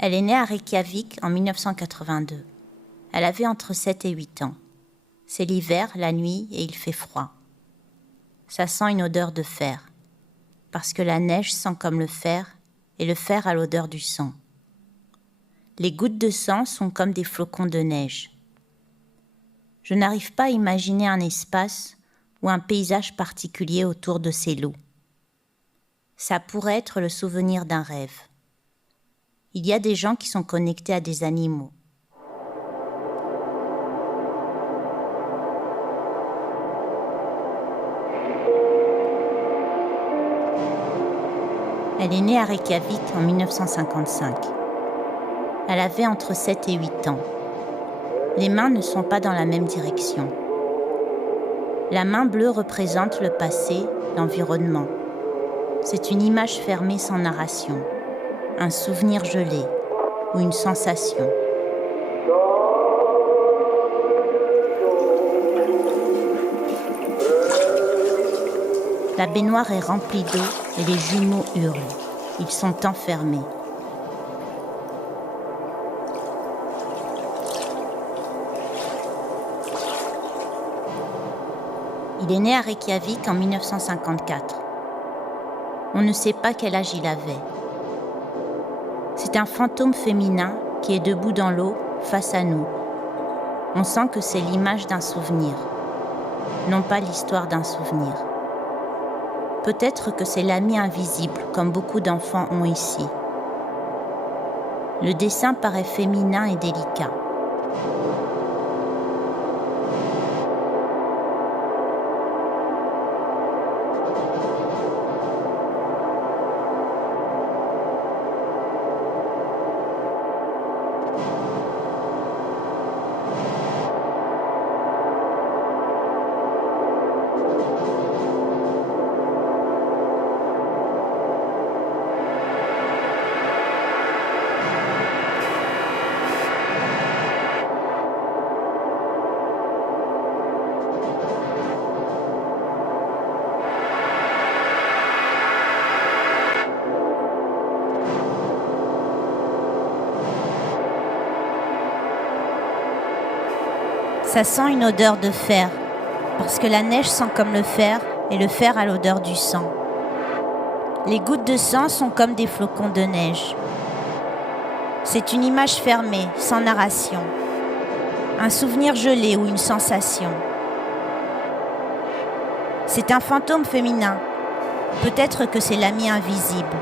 Elle est née à Reykjavik en 1982. Elle avait entre 7 et 8 ans. C'est l'hiver, la nuit, et il fait froid. Ça sent une odeur de fer, parce que la neige sent comme le fer, et le fer a l'odeur du sang. Les gouttes de sang sont comme des flocons de neige. Je n'arrive pas à imaginer un espace ou un paysage particulier autour de ces loups. Ça pourrait être le souvenir d'un rêve. Il y a des gens qui sont connectés à des animaux. Elle est née à Reykjavik en 1955. Elle avait entre 7 et 8 ans. Les mains ne sont pas dans la même direction. La main bleue représente le passé, l'environnement. C'est une image fermée sans narration, un souvenir gelé ou une sensation. La baignoire est remplie d'eau et les jumeaux hurlent. Ils sont enfermés. Il est né à Reykjavik en 1954. On ne sait pas quel âge il avait. C'est un fantôme féminin qui est debout dans l'eau face à nous. On sent que c'est l'image d'un souvenir, non pas l'histoire d'un souvenir. Peut-être que c'est l'ami invisible, comme beaucoup d'enfants ont ici. Le dessin paraît féminin et délicat. Ça sent une odeur de fer, parce que la neige sent comme le fer, et le fer a l'odeur du sang. Les gouttes de sang sont comme des flocons de neige. C'est une image fermée, sans narration. Un souvenir gelé ou une sensation. C'est un fantôme féminin. Peut-être que c'est l'ami invisible.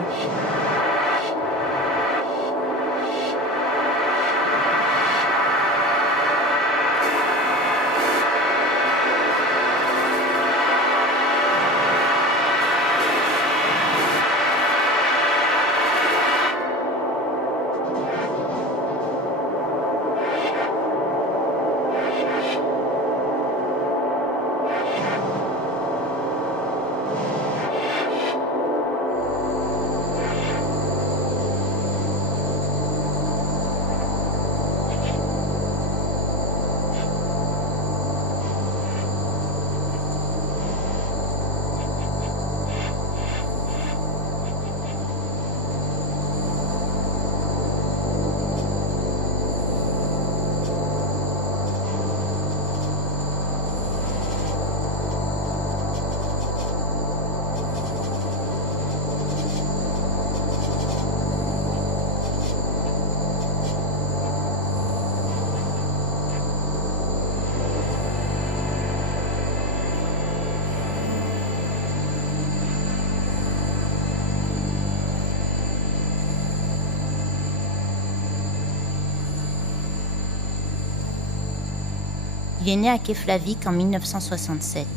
Il est né à Keflavik en 1967.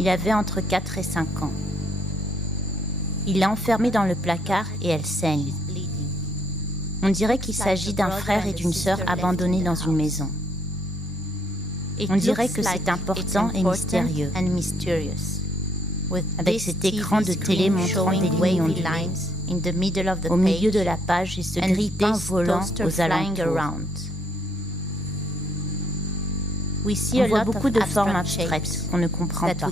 Il avait entre 4 et 5 ans. Il l'a enfermée dans le placard et elle saigne. On dirait qu'il s'agit d'un frère et d'une sœur abandonnés dans une maison. On dirait que c'est important et mystérieux. Avec cet écran de télé montrant des lignes ondulées. Au milieu de la page et ce grille-pain volant aux alentours. On voit beaucoup de formes abstraites qu'on ne comprend pas.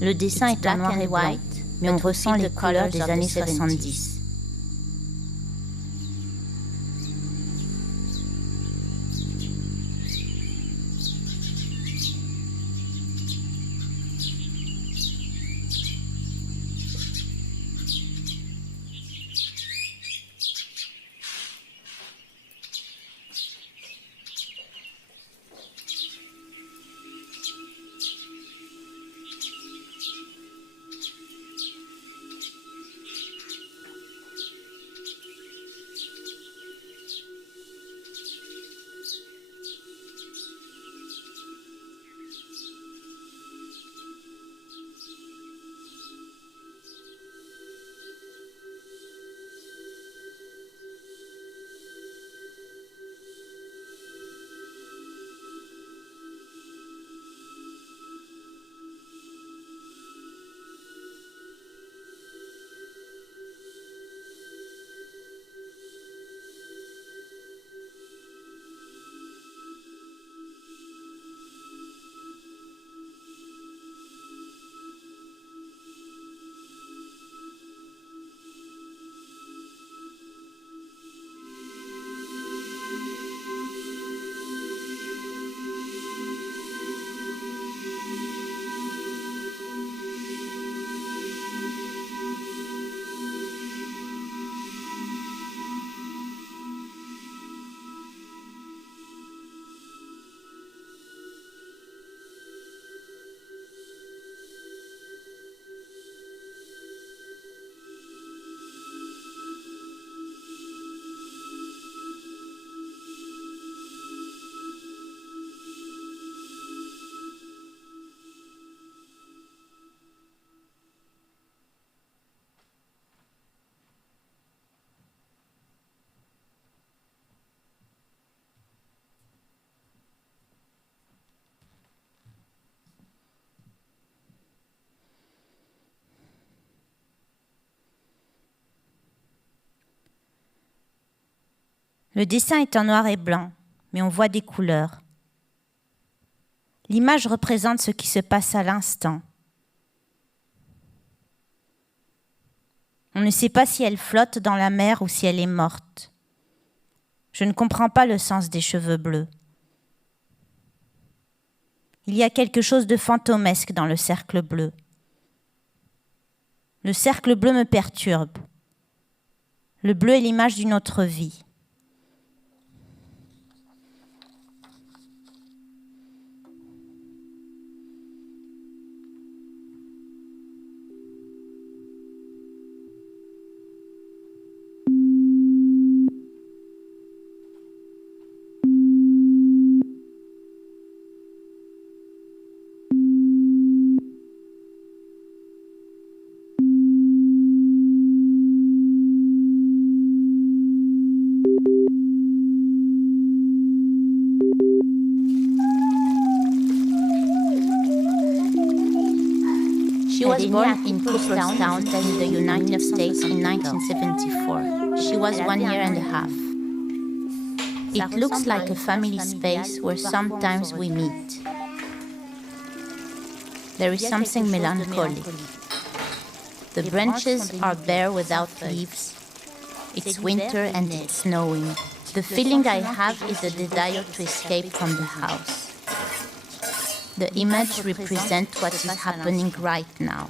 Le dessin est en noir et blanc, mais on ressent les couleurs des années 70. Le dessin est en noir et blanc, mais on voit des couleurs. L'image représente ce qui se passe à l'instant. On ne sait pas si elle flotte dans la mer ou si elle est morte. Je ne comprends pas le sens des cheveux bleus. Il y a quelque chose de fantomesque dans le cercle bleu. Le cercle bleu me perturbe. Le bleu est l'image d'une autre vie. She was born in Cooperstown in the United States in 1974. She was 1 year and a half. It looks like a family space where sometimes we meet. There is something melancholic. The branches are bare without leaves. It's winter and it's snowing. The feeling I have is a desire to escape from the house. The image represents what is happening right now.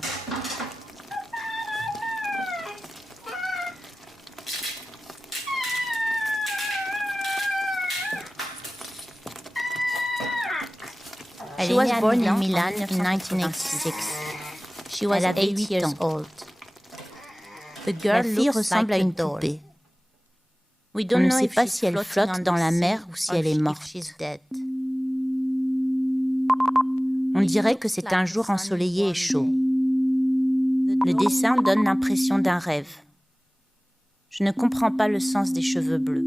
She was born in Milan in 1986. She was 8 years old. The girl ressemble à une poupée. On ne sait pas si elle flotte dans la mer ou si elle est morte. On dirait que c'est un jour ensoleillé et chaud. Le dessin donne l'impression d'un rêve. Je ne comprends pas le sens des cheveux bleus.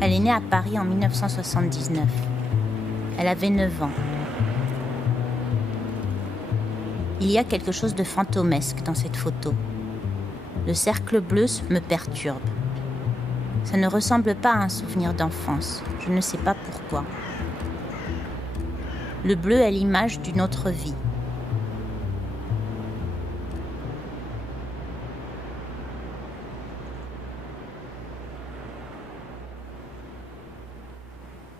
Elle est née à Paris en 1979. Elle avait 9 ans. Il y a quelque chose de fantomesque dans cette photo. Le cercle bleu me perturbe. Ça ne ressemble pas à un souvenir d'enfance. Je ne sais pas pourquoi. Le bleu est l'image d'une autre vie.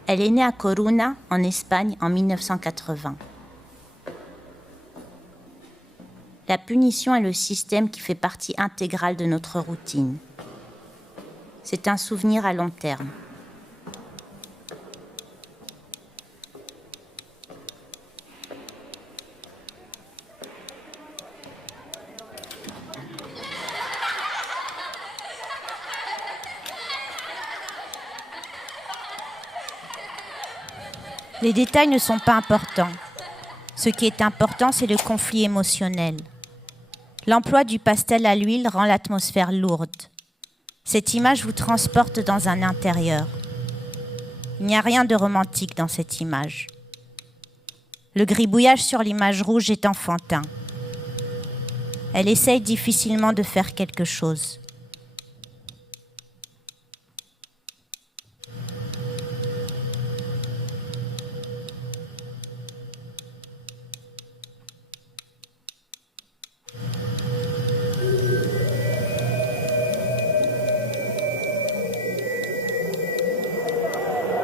Elle est née à Coruna, en Espagne, en 1980. La punition est le système qui fait partie intégrale de notre routine. C'est un souvenir à long terme. Les détails ne sont pas importants. Ce qui est important, c'est le conflit émotionnel. L'emploi du pastel à l'huile rend l'atmosphère lourde. Cette image vous transporte dans un intérieur. Il n'y a rien de romantique dans cette image. Le gribouillage sur l'image rouge est enfantin. Elle essaye difficilement de faire quelque chose.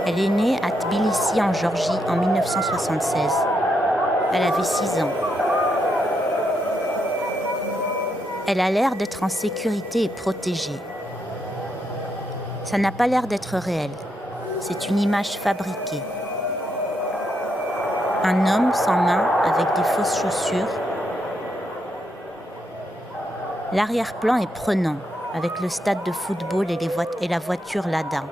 Elle est née à Tbilissi en Géorgie en 1976. Elle avait 6 ans. Elle a l'air d'être en sécurité et protégée. Ça n'a pas l'air d'être réel. C'est une image fabriquée. Un homme sans main avec des fausses chaussures. L'arrière-plan est prenant avec le stade de football et la voiture Lada.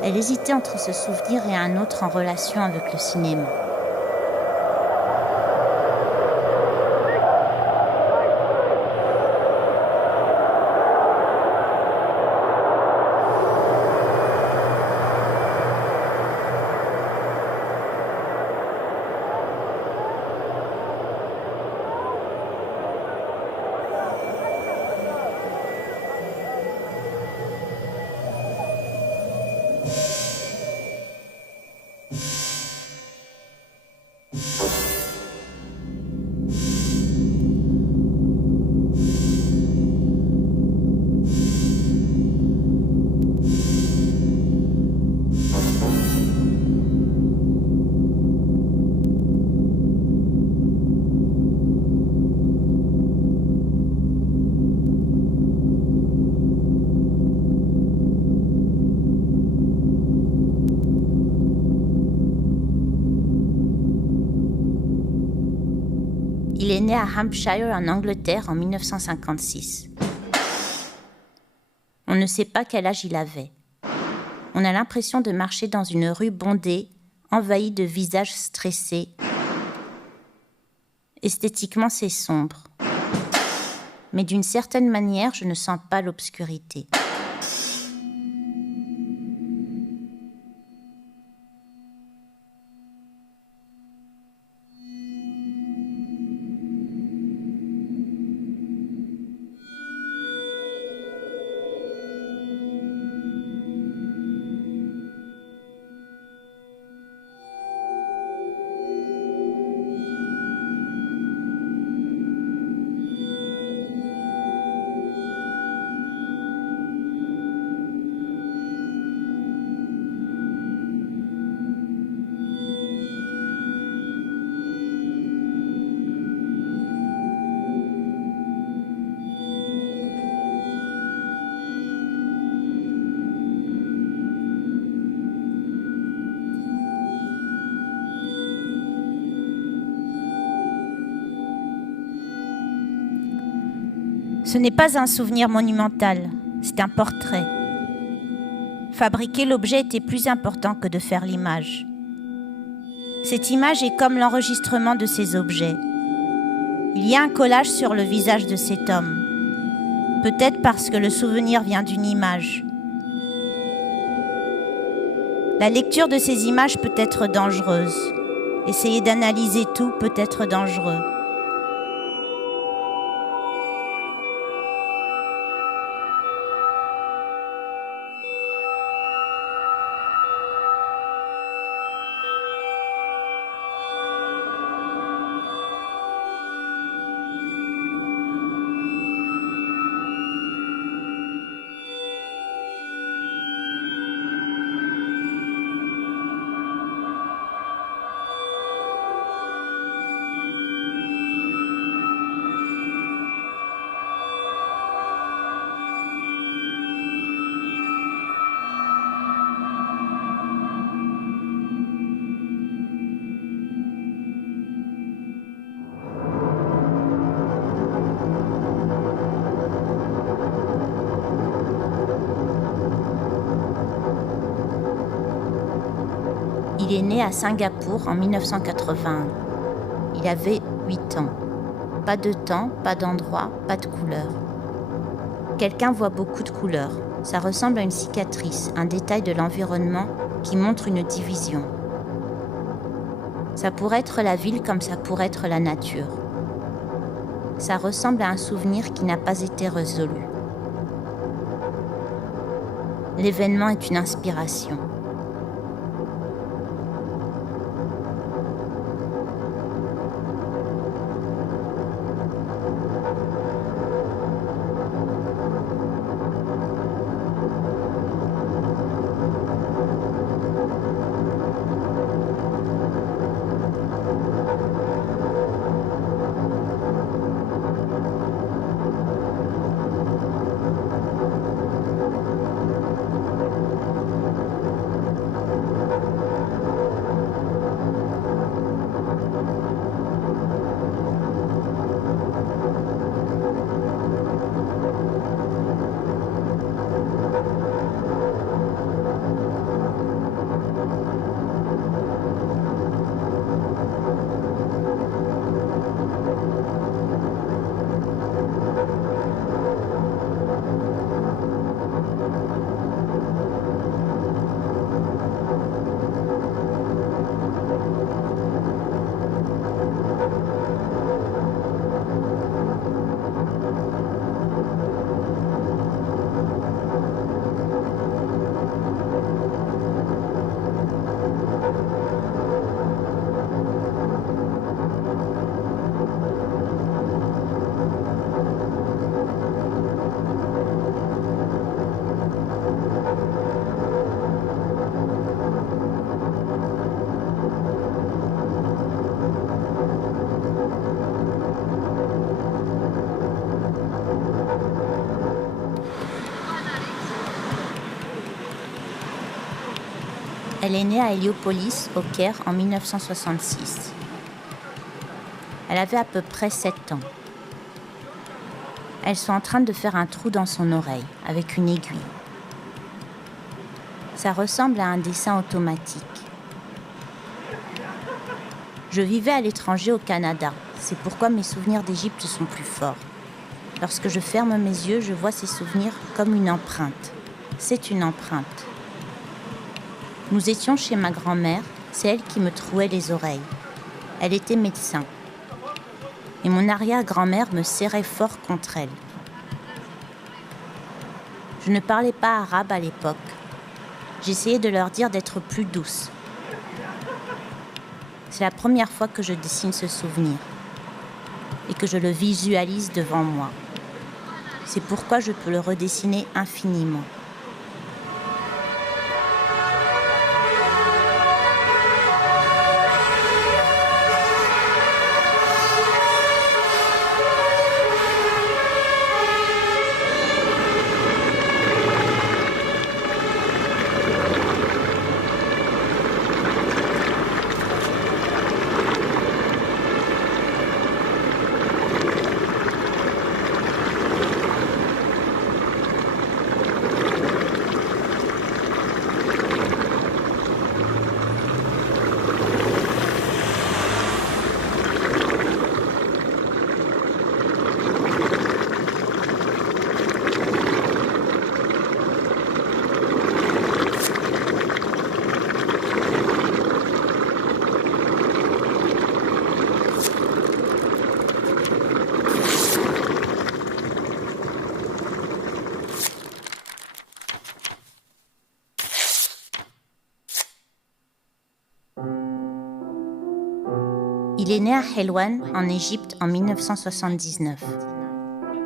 Elle hésitait entre ce souvenir et un autre en relation avec le cinéma. Il est né à Hampshire en Angleterre en 1956. On ne sait pas quel âge il avait. On a l'impression de marcher dans une rue bondée, envahie de visages stressés. Esthétiquement, c'est sombre. Mais d'une certaine manière, je ne sens pas l'obscurité. Ce n'est pas un souvenir monumental, c'est un portrait. Fabriquer l'objet était plus important que de faire l'image. Cette image est comme l'enregistrement de ces objets. Il y a un collage sur le visage de cet homme. Peut-être parce que le souvenir vient d'une image. La lecture de ces images peut être dangereuse. Essayer d'analyser tout peut être dangereux. Il est né à Singapour en 1981. Il avait 8 ans. Pas de temps, pas d'endroit, pas de couleur. Quelqu'un voit beaucoup de couleurs, Ça ressemble à une cicatrice, un détail de l'environnement qui montre une division. Ça pourrait être la ville comme ça pourrait être la nature. Ça ressemble à un souvenir qui n'a pas été résolu. L'événement est une inspiration. Elle est née à Héliopolis, au Caire, en 1966. Elle avait à peu près 7 ans. Elles sont en train de faire un trou dans son oreille, avec une aiguille. Ça ressemble à un dessin automatique. Je vivais à l'étranger au Canada. C'est pourquoi mes souvenirs d'Égypte sont plus forts. Lorsque je ferme mes yeux, je vois ces souvenirs comme une empreinte. C'est une empreinte. Nous étions chez ma grand-mère, c'est elle qui me trouait les oreilles. Elle était médecin. Et mon arrière-grand-mère me serrait fort contre elle. Je ne parlais pas arabe à l'époque. J'essayais de leur dire d'être plus douces. C'est la première fois que je dessine ce souvenir et que je le visualise devant moi. C'est pourquoi je peux le redessiner infiniment. Il est né à Helwan, en Égypte, en 1979.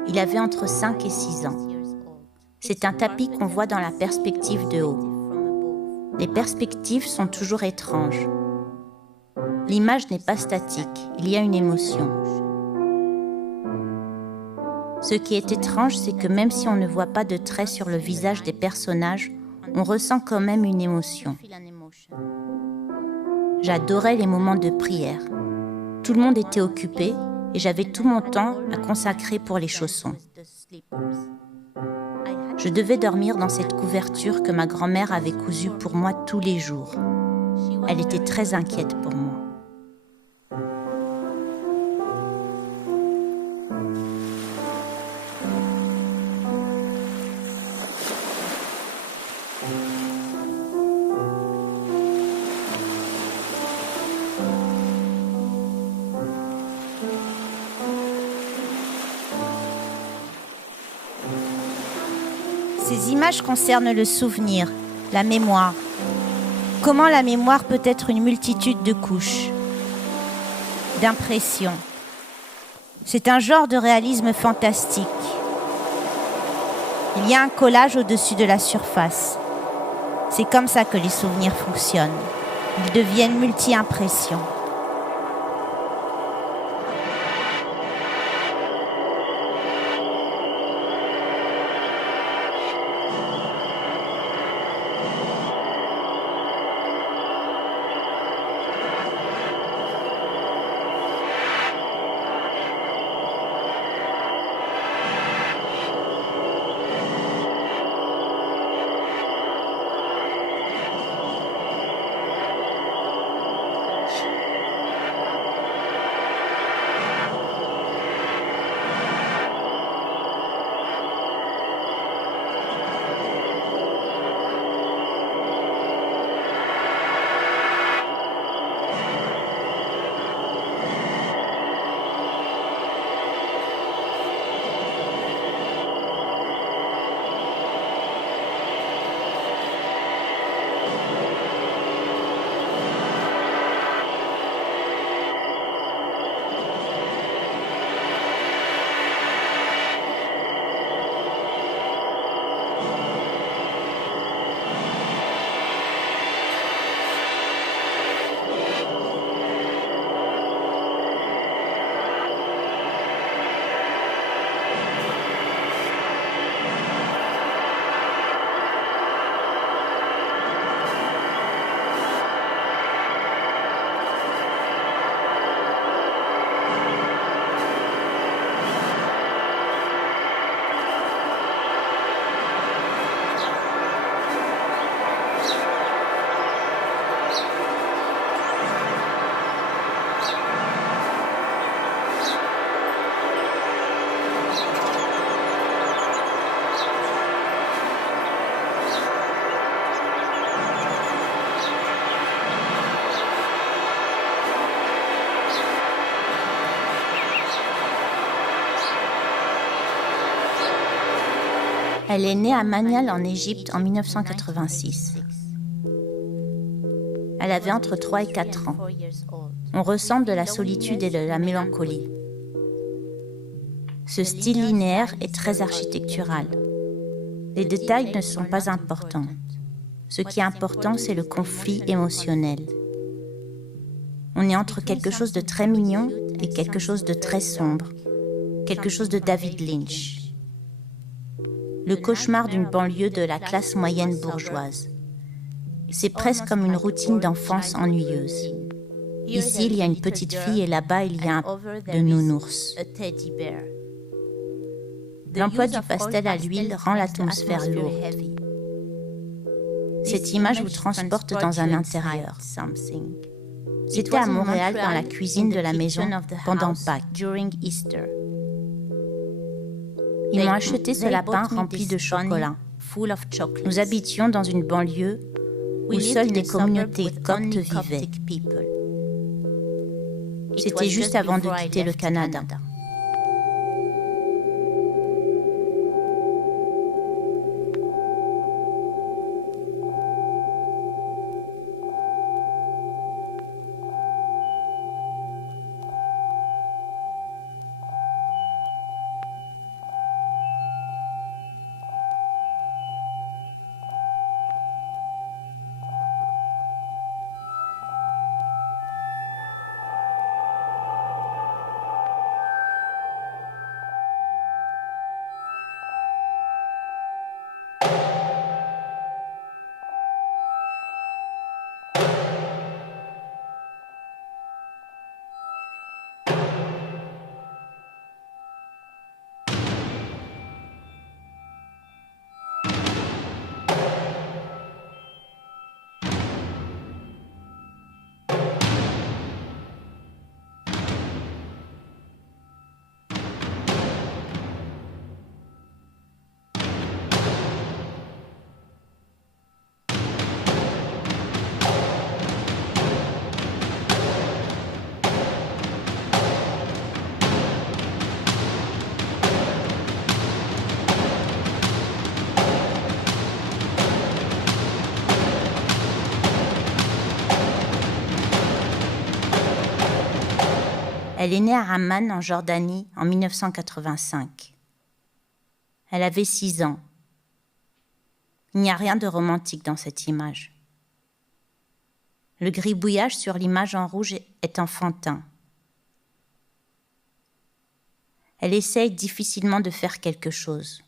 Il avait entre 5 et 6 ans. C'est un tapis qu'on voit dans la perspective de haut. Les perspectives sont toujours étranges. L'image n'est pas statique, il y a une émotion. Ce qui est étrange, c'est que même si on ne voit pas de traits sur le visage des personnages, on ressent quand même une émotion. J'adorais les moments de prière. Tout le monde était occupé et j'avais tout mon temps à consacrer pour les chaussons. Je devais dormir dans cette couverture que ma grand-mère avait cousue pour moi tous les jours. Elle était très inquiète pour moi. Ces images concernent le souvenir, la mémoire. Comment la mémoire peut être une multitude de couches, d'impressions. C'est un genre de réalisme fantastique. Il y a un collage au-dessus de la surface. C'est comme ça que les souvenirs fonctionnent. Ils deviennent multi-impressions. Elle est née à Manial en Égypte en 1986. Elle avait entre 3 et 4 ans. On ressent de la solitude et de la mélancolie. Ce style linéaire est très architectural. Les détails ne sont pas importants. Ce qui est important, c'est le conflit émotionnel. On est entre quelque chose de très mignon et quelque chose de très sombre, quelque chose de David Lynch. Le cauchemar d'une banlieue de la classe moyenne bourgeoise. C'est presque comme une routine d'enfance ennuyeuse. Ici, il y a une petite fille et là-bas, il y a de nounours. L'emploi du pastel à l'huile rend l'atmosphère lourde. Cette image vous transporte dans un intérieur. C'était à Montréal, dans la cuisine de la maison, pendant Pâques. Ils m'ont acheté ce lapin rempli de chocolat. Nous habitions dans une banlieue où seules des communautés coptes vivaient. C'était juste avant de quitter le Canada. Elle est née à Amman, en Jordanie, en 1985. Elle avait 6 ans. Il n'y a rien de romantique dans cette image. Le gribouillage sur l'image en rouge est enfantin. Elle essaye difficilement de faire quelque chose.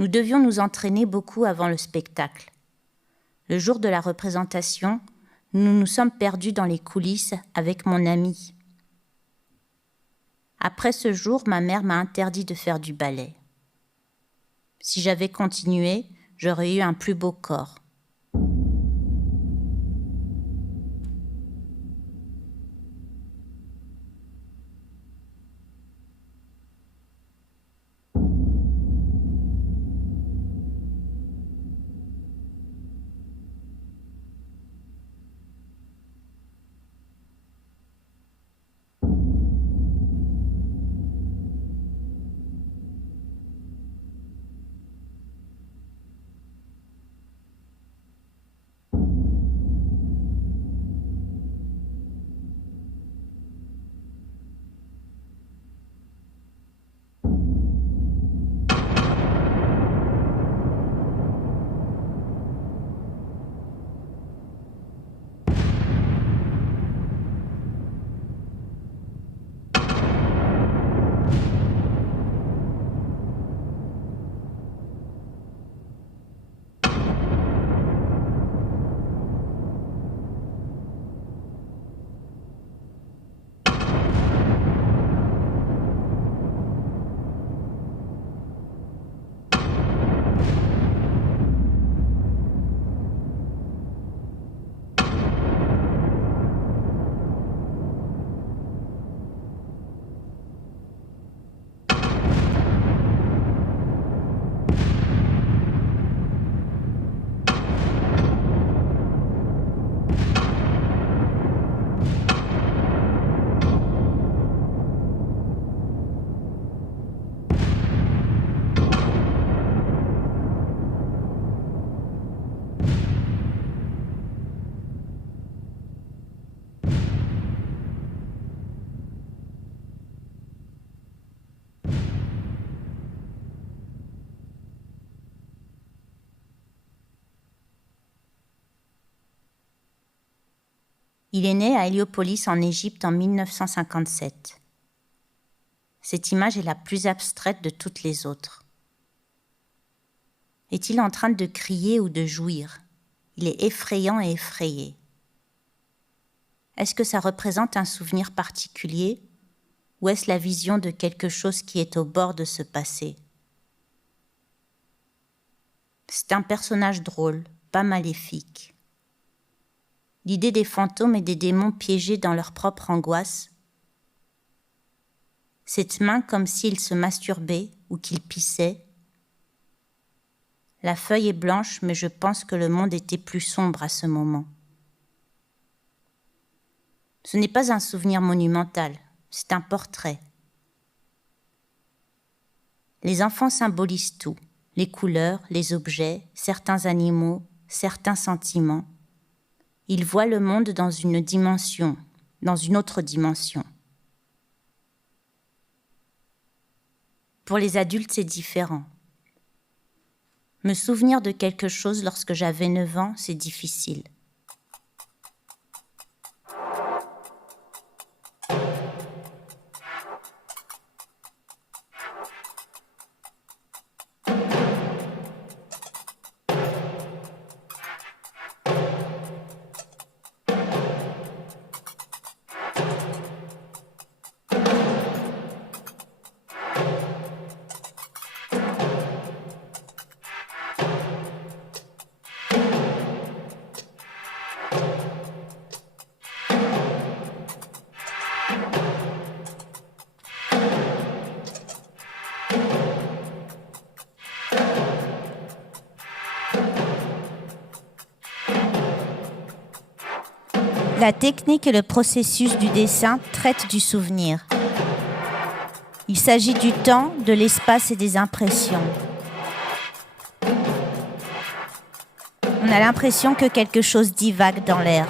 Nous devions nous entraîner beaucoup avant le spectacle. Le jour de la représentation, nous nous sommes perdus dans les coulisses avec mon amie. Après ce jour, ma mère m'a interdit de faire du ballet. Si j'avais continué, j'aurais eu un plus beau corps. Il est né à Héliopolis en Égypte en 1957. Cette image est la plus abstraite de toutes les autres. Est-il en train de crier ou de jouir? Il est effrayant et effrayé. Est-ce que ça représente un souvenir particulier ou est-ce la vision de quelque chose qui est au bord de se passer? C'est un personnage drôle, pas maléfique. L'idée des fantômes et des démons piégés dans leur propre angoisse. Cette main comme s'il se masturbait ou qu'il pissait. La feuille est blanche, mais je pense que le monde était plus sombre à ce moment. Ce n'est pas un souvenir monumental, c'est un portrait. Les enfants symbolisent tout, les couleurs, les objets, certains animaux, certains sentiments. Ils voient le monde dans une dimension, dans une autre dimension. Pour les adultes, c'est différent. Me souvenir de quelque chose lorsque j'avais 9 ans, c'est difficile. La technique et le processus du dessin traitent du souvenir. Il s'agit du temps, de l'espace et des impressions. On a l'impression que quelque chose divague dans l'air.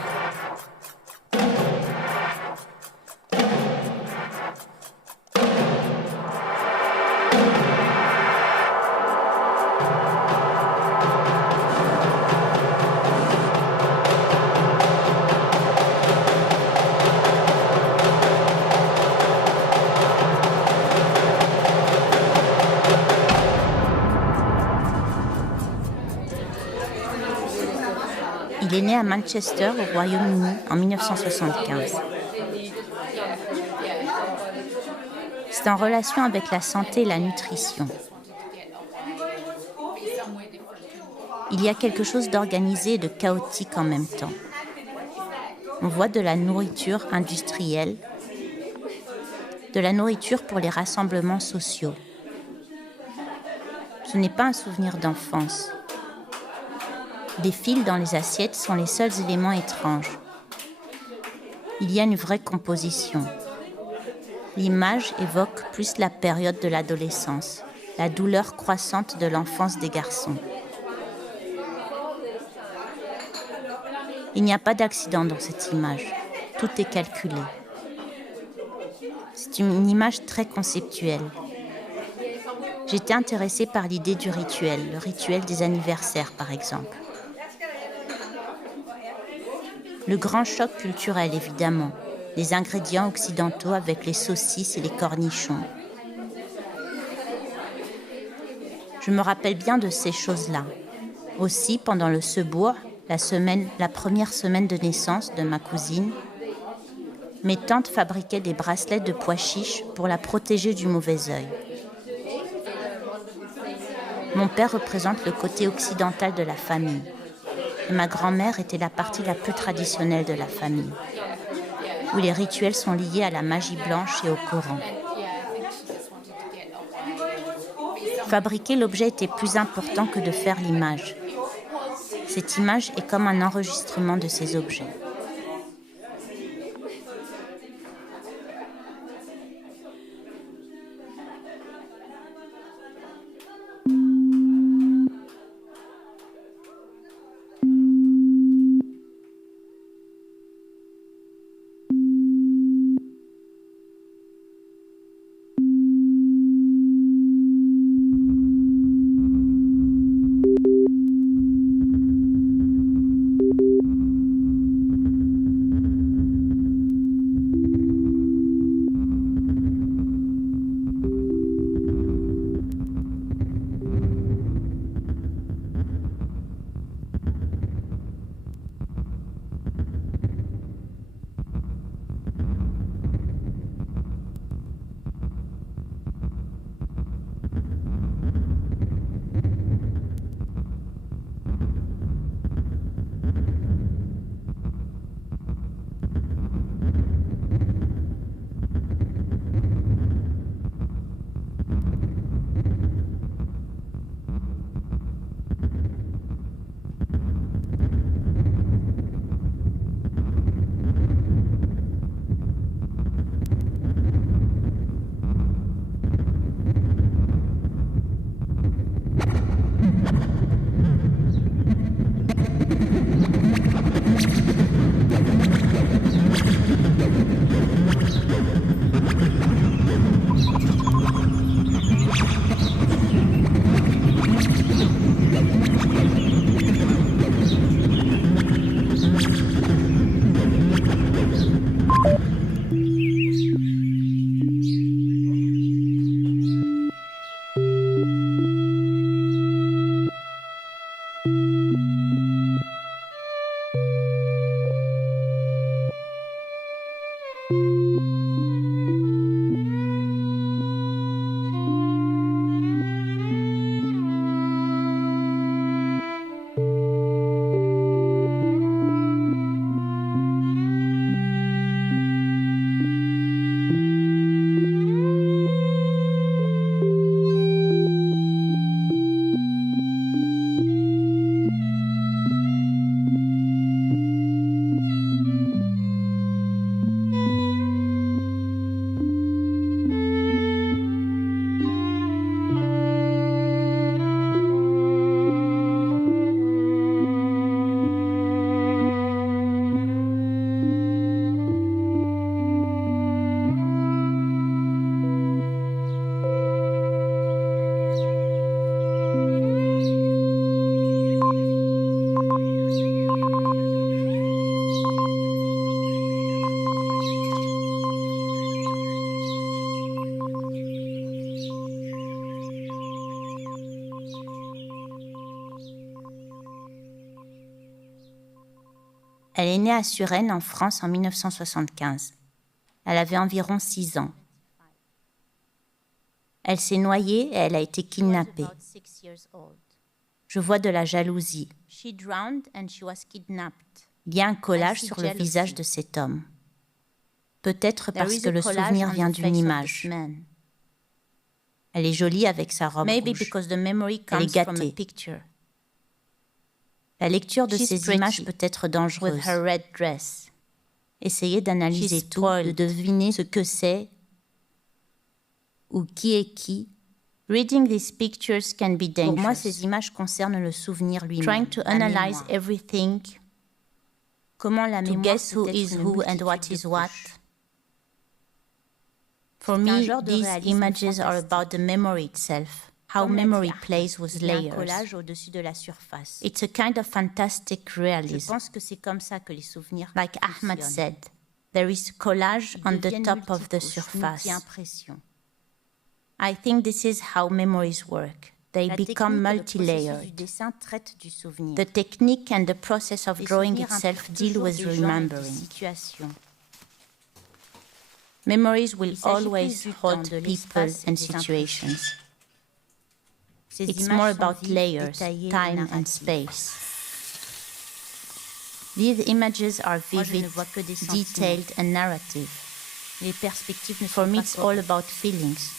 Il est né à Manchester, au Royaume-Uni, en 1975. C'est en relation avec la santé et la nutrition. Il y a quelque chose d'organisé et de chaotique en même temps. On voit de la nourriture industrielle, de la nourriture pour les rassemblements sociaux. Ce n'est pas un souvenir d'enfance. Les fils dans les assiettes sont les seuls éléments étranges. Il y a une vraie composition. L'image évoque plus la période de l'adolescence, la douleur croissante de l'enfance des garçons. Il n'y a pas d'accident dans cette image. Tout est calculé. C'est une image très conceptuelle. J'étais intéressée par l'idée du rituel, le rituel des anniversaires par exemple. Le grand choc culturel évidemment, les ingrédients occidentaux avec les saucisses et les cornichons. Je me rappelle bien de ces choses-là. Aussi, pendant le sebourg, la première semaine de naissance de ma cousine, mes tantes fabriquaient des bracelets de pois chiches pour la protéger du mauvais œil. Mon père représente le côté occidental de la famille. Et ma grand-mère était la partie la plus traditionnelle de la famille, où les rituels sont liés à la magie blanche et au Coran. Fabriquer l'objet était plus important que de faire l'image. Cette image est comme un enregistrement de ces objets. Elle est née à Suresnes, en France, en 1975. Elle avait environ 6 ans. Elle s'est noyée et elle a été kidnappée. Je vois de la jalousie. Il y a un collage sur le visage de cet homme. Peut-être parce que le souvenir vient d'une image. Elle est jolie avec sa robe rouge. Elle est gâtée. La lecture de ces images peut être dangereuse. Essayez d'analyser tout, de deviner ce que c'est ou qui est qui. Reading these pictures can be dangerous. Pour moi, ces images concernent le souvenir lui-même. Trying to analyze everything. Comment la mémoire guess who is who and what is what. For me, these images are about the memory itself. How memory plays with layers. Un collage au-dessus de la surface. It's a kind of fantastic realism. Je pense que c'est comme ça que les souvenirs like Ahmad said, there is collage on the top of the surface. I think this is how memories work. They become multi-layered. The technique and the process of drawing itself deal with remembering. Memories will always hold people and situations. It's more about layers, time and space. These images are vivid, detailed and narrative. For me, it's all about feelings.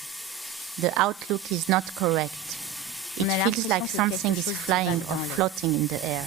The outlook is not correct. It feels like something is flying or floating in the air.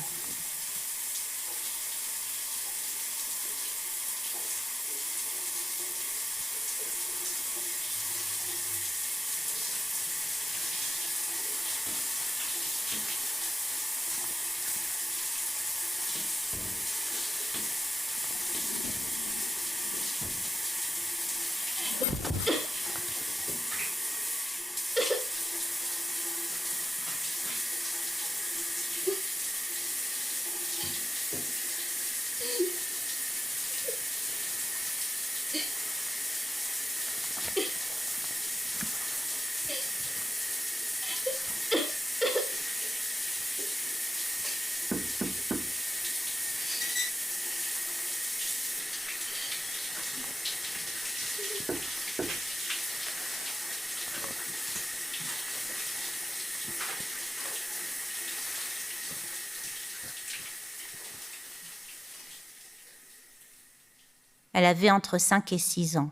Elle avait entre 5 et 6 ans.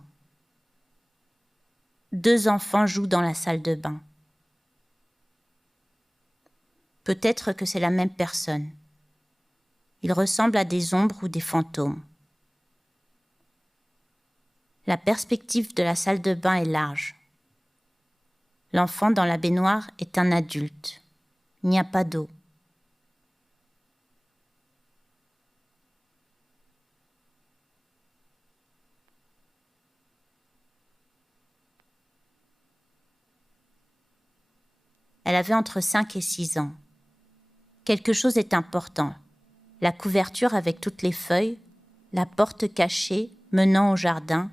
2 enfants jouent dans la salle de bain. Peut-être que c'est la même personne. Ils ressemblent à des ombres ou des fantômes. La perspective de la salle de bain est large. L'enfant dans la baignoire est un adulte. Il n'y a pas d'eau. Elle avait entre 5 et 6 ans. Quelque chose est important. La couverture avec toutes les feuilles, la porte cachée menant au jardin.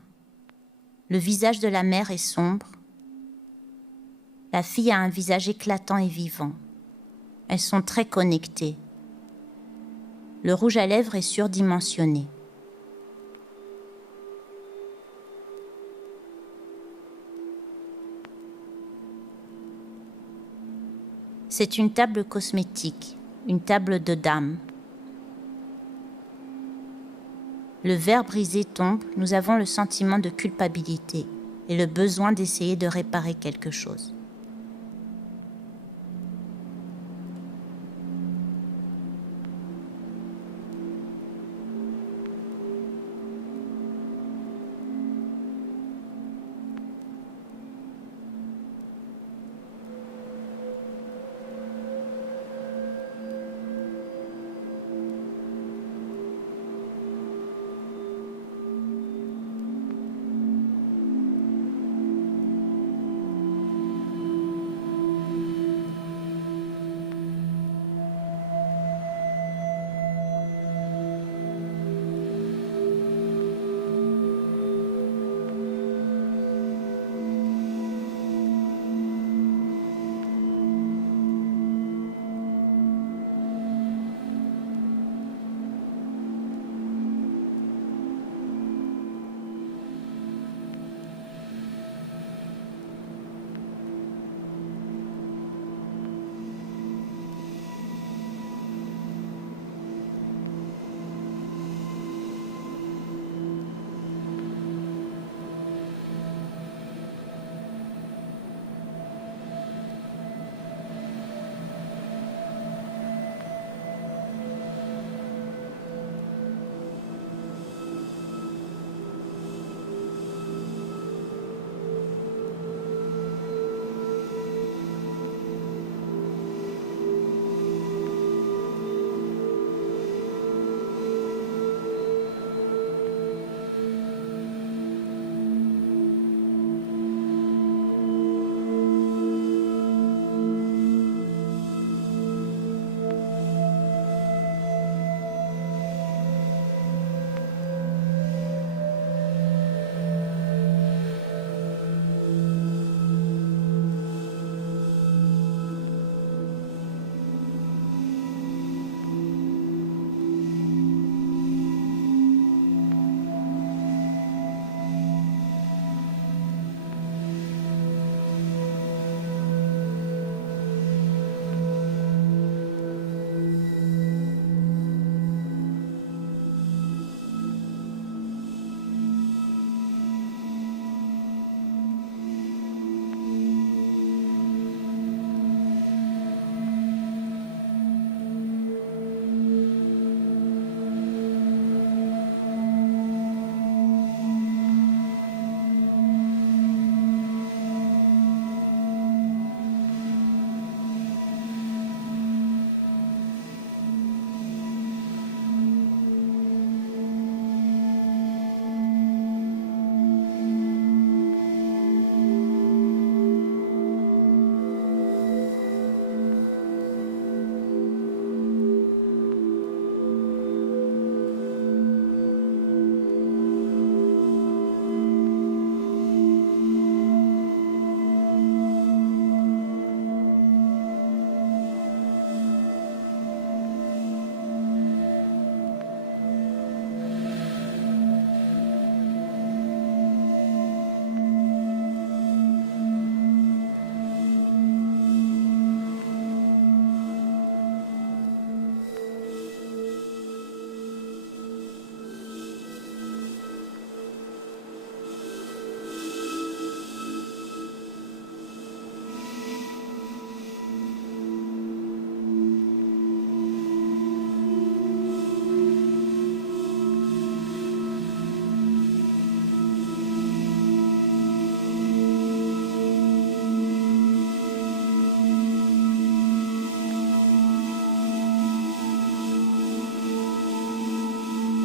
Le visage de la mère est sombre. La fille a un visage éclatant et vivant. Elles sont très connectées. Le rouge à lèvres est surdimensionné. C'est une table cosmétique, une table de dame. Le verre brisé tombe, nous avons le sentiment de culpabilité et le besoin d'essayer de réparer quelque chose.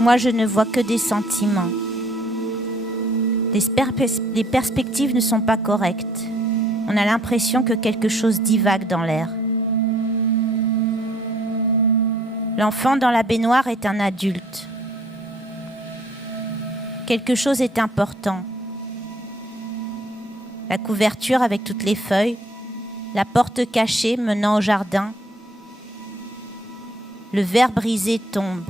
Moi, je ne vois que des sentiments. Les perspectives ne sont pas correctes. On a l'impression que quelque chose divague dans l'air. L'enfant dans la baignoire est un adulte. Quelque chose est important. La couverture avec toutes les feuilles, la porte cachée menant au jardin. Le verre brisé tombe.